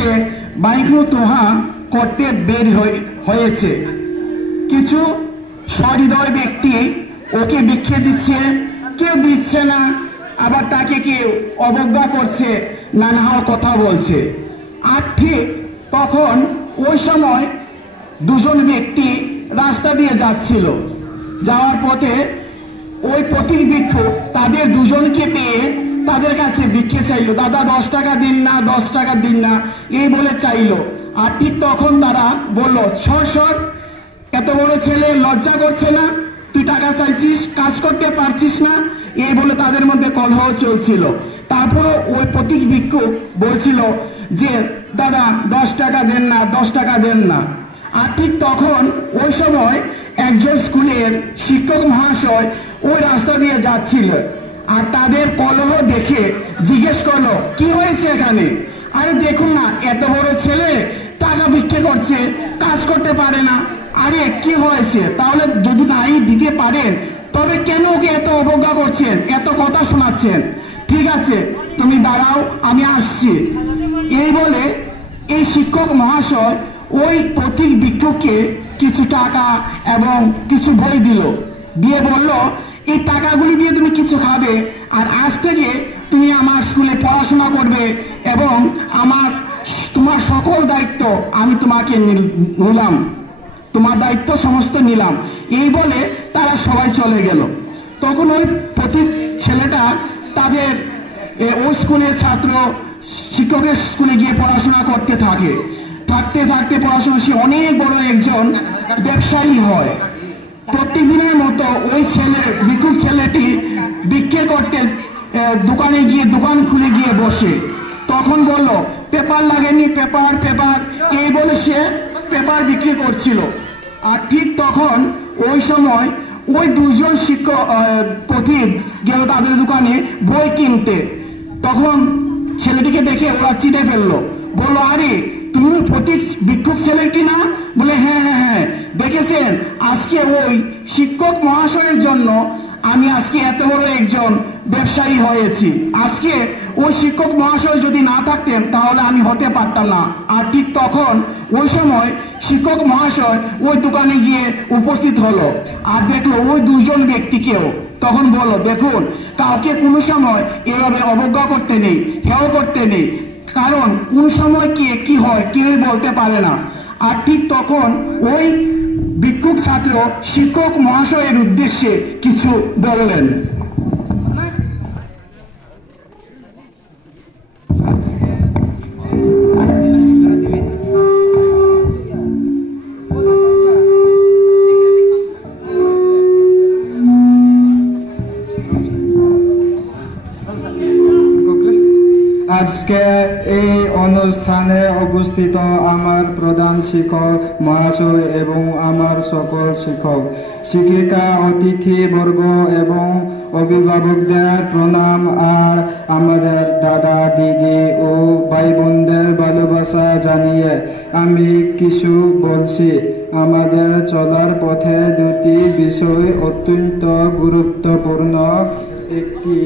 সে বাইকু তোহা করতে বের হয়েছে। কিছু সহৃদয় ব্যক্তি ওকে ভিক্ষে দিচ্ছে, কেউ দিচ্ছে না, আবার তাকে কেউ অবজ্ঞা করছে, নানা কথা বলছে। আর ঠিক তখন ওই সময় দুজন ব্যক্তি রাস্তা দিয়ে যাচ্ছিল। যাওয়ার পথে ওই পথিক ভিক্ষুক তাদের দুজনকে পেয়ে তাদের কাছে ভিক্ষে চাইলো, দাদা 10 টাকা দিন না, 10 টাকা দিন না, এই বলে চাইলো। আর ঠিক তখন তারা বলল, সর সর, এত বড় ছেলে, লজ্জা করছে না? তুই টাকা চাইছিস, কাজ করতে পারছিস না? এই বলে তাদের মধ্যে কলহ চলছিল। তারপরে ওই পথিক ভিক্ষুক বলছিল যে দাদা 10 টাকা দেন না, 10 টাকা দেন না। আর ঠিক তখন ওই সময় একজন স্কুলের শিক্ষক মহাশয় ওই রাস্তা দিয়ে যাচ্ছিল। আর তাদের কলহ দেখে জিজ্ঞেস করলো, কি হয়েছে এখানে? আরে দেখুন না, এত বড় ছেলে টাকা ভিক্ষে করছে, কাজ করতে পারে না। আরে কি হয়েছে? তাহলে যদি নাই দিতে পারেন তবে কেন ওকে এত অবজ্ঞা করছেন, এত কথা শোনাচ্ছেন? ঠিক আছে, তুমি দাঁড়াও, আমি আসছি। এই বলে এই শিক্ষক মহাশয় ওই পথিক ভিক্ষুককে কিছু টাকা এবং কিছু বই দিল, দিয়ে বলল, এই টাকাগুলি দিয়ে তুমি কিছু খাবে, আর আজ থেকে তুমি আমার স্কুলে পড়াশোনা করবে এবং তোমার সকল দায়িত্ব আমি তোমাকে নিলাম, তোমার দায়িত্ব সমস্ত নিলাম। এই বলে তারা সবাই চলে গেল। তখন ওই পথিক ছেলেটা তাদের ওই স্কুলের ছাত্র শিক্ষকের স্কুলে গিয়ে পড়াশোনা করতে থাকে। থাকতে থাকতে পড়াশোনা সে অনেক বড় একজন ব্যবসায়ী হয়। প্রতিদিনের মতো ওই ভিক্ষুক ছেলেটি ভিক্ষে করতে দোকানে গিয়ে দোকান খুলে গিয়ে বসে। তখন বলল, পেপার লাগেনি, পেপার পেপার, এই বলে সে পেপার বিক্রি করছিল। আর ঠিক তখন ওই সময় ওই দুজন শিক্ষক পথিক গেল তাদের দোকানে বই কিনতে। তখন ছেলেটিকে দেখে ওরা চিনে ফেললো, বললো, আরে তুমি পথিক ভিক্ষুক ছেলেটি না? বলে, হ্যাঁ হ্যাঁ হ্যাঁ, দেখেছেন আজকে ওই শিক্ষক মহাশয়ের জন্য আমি আজকে এত বড় একজন ব্যবসায়ী হয়েছি। আজকে ওই শিক্ষক মহাশয় যদি না থাকতেন তাহলে আমি হতে পারতাম না। আর ঠিক তখন ওই সময় শিক্ষক মহাশয় ওই দোকানে গিয়ে উপস্থিত হলো আর দেখলো ওই দুজন ব্যক্তিকেও। তখন বলল, দেখুন, কাউকে কোনো সময় এভাবে অবজ্ঞা করতে নেই, হেয় করতে নেই, কারণ কোন সময় কি হয় কেউই বলতে পারে না। আর ঠিক তখন ওই ভিক্ষুক ছাত্র শিক্ষক মহাশয়ের উদ্দেশ্যে কিছু বললেন। আজকে এই অনুষ্ঠানে উপস্থিত আমার প্রধান শিক্ষক মহাশয় এবং আমার সকল শিক্ষক শিক্ষিকা, অতিথিবর্গ এবং অভিভাবকদের প্রণাম। আর আমাদের দাদা দিদি ও ভাই বোনদের ভালোবাসা জানিয়ে আমি কিছু বলছি। আমাদের চলার পথে দুটি বিষয় অত্যন্ত গুরুত্বপূর্ণ, একটি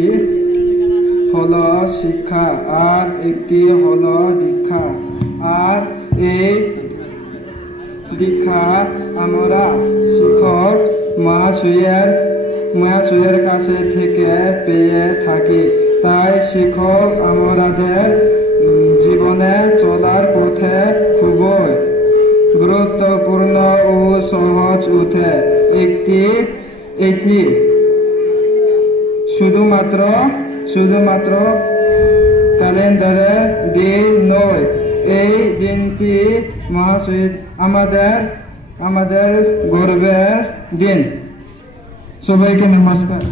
হলো শিক্ষা আর একটি হলো দীক্ষা। আর এই দীক্ষা আমরা শিক্ষক মহাশয়ের কাছে থেকে পেয়ে থাকি। তাই শিক্ষক আমাদের জীবনে চলার পথে খুবই গুরুত্বপূর্ণ ও সহজ উঠে। এটি শুধুমাত্র ক্যালেন্ডারের দিন নয়, এই দিনটি মহাশয় আমাদের গর্বের দিন। সবাইকে নমস্কার।